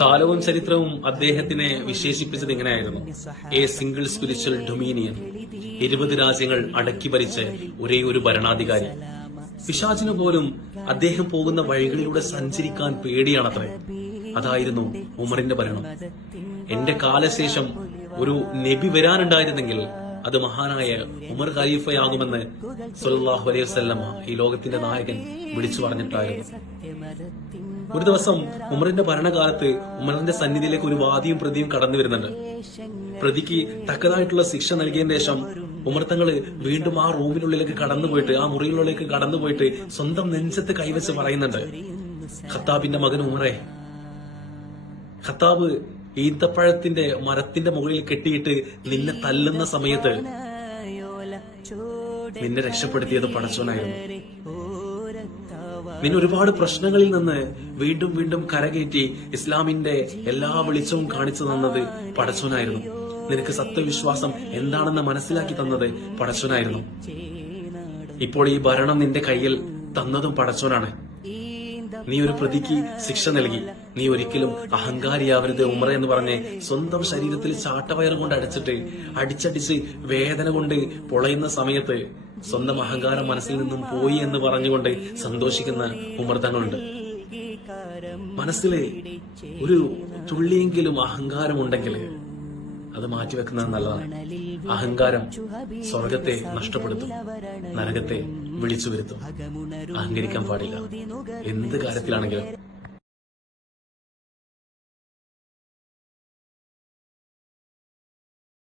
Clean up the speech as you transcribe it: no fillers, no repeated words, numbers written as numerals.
കാലവും ചരിത്രവും അദ്ദേഹത്തിനെ വിശേഷിപ്പിച്ചത് ഇങ്ങനെയായിരുന്നു: എ സിംഗിൾ സ്പിരിച്വൽ ഡൊമീനിയൻ. 20 രാജ്യങ്ങൾ അടക്കി ഭരിച്ച ഒരേ ഒരു ഭരണാധികാരി. പിശാചിനു പോലും അദ്ദേഹം പോകുന്ന വഴികളിലൂടെ സഞ്ചരിക്കാൻ പേടിയാണത്രേ. അതായിരുന്നു ഉമറിന്റെ ഭരണം. എന്റെ കാലശേഷം ഒരു നബി വരാനുണ്ടായിരുന്നെങ്കിൽ അത് മഹാനായ ഉമർ ഖലീഫയാകുമെന്ന് സ്വല്ലല്ലാഹു അലൈഹി വസല്ലമ, ഈ ലോകത്തിന്റെ നായകൻ, വിളിച്ചു പറഞ്ഞിട്ടായിരുന്നു. ഒരു ദിവസം ഉമറിന്റെ ഭരണകാലത്ത് ഉമറിന്റെ സന്നിധിയിലേക്ക് ഒരു വാദിയും പ്രതിയും കടന്നു വരുന്നുണ്ട്. പ്രതിക്ക് തക്കതായിട്ടുള്ള ശിക്ഷ നൽകിയതിനു ശേഷം ഉമർ തങ്ങള് വീണ്ടും ആ റൂമിനുള്ളിലേക്ക് കടന്നുപോയിട്ട്, ആ മുറിയിലേക്ക് കടന്നുപോയിട്ട് സ്വന്തം നെഞ്ചത്ത് കൈവച്ച് പറയുന്നുണ്ട്: ഖത്താബിന്റെ മകൻ ഉമറെ, ഖത്താബ് ഈത്തപ്പഴത്തിന്റെ മരത്തിന്റെ മുകളിൽ കെട്ടിയിട്ട് നിന്നെ തല്ലുന്ന സമയത്ത് നിന്നെ രക്ഷപ്പെടുത്തിയത് പടച്ചോനായിരുന്നു. നിന്നെ ഒരുപാട് പ്രശ്നങ്ങളിൽ നിന്ന് വീണ്ടും വീണ്ടും കരകയറ്റി ഇസ്ലാമിന്റെ എല്ലാ വെളിച്ചവും കാണിച്ചു തന്നത് പടച്ചോനായിരുന്നു. നിനക്ക് സത്യവിശ്വാസം എന്താണെന്ന് മനസ്സിലാക്കി തന്നത് പടച്ചോനായിരുന്നു. ഇപ്പോൾ ഈ ഭരണം നിന്റെ കയ്യിൽ തന്നതും പടച്ചോനാണ്. നീ ഒരു പ്രതിക്ക് ശിക്ഷ നൽകി. നീ ഒരിക്കലും അഹങ്കാരിയാവരുത് ഉമറ എന്ന് പറഞ്ഞ് സ്വന്തം ശരീരത്തിൽ ചാട്ടവയർ കൊണ്ട് അടിച്ചടിച്ച് വേദന കൊണ്ട് പൊളയുന്ന സമയത്ത് സ്വന്തം അഹങ്കാരം മനസ്സിൽ നിന്നും പോയി എന്ന് പറഞ്ഞുകൊണ്ട് സന്തോഷിക്കുന്ന ഉമർ തങ്ങളുണ്ട്. മനസ്സില് ഒരു തുള്ളിയെങ്കിലും അഹങ്കാരമുണ്ടെങ്കിൽ അത് മാറ്റിവെക്കുന്നത് നല്ലതാണ്. അഹങ്കാരം സ്വർഗത്തെ നഷ്ടപ്പെടുത്തും, നരകത്തെ വിളിച്ചു വരുത്തും. അഹങ്കരിക്കാൻ പാടില്ല, എന്ത് കാര്യത്തിലാണെങ്കിലും.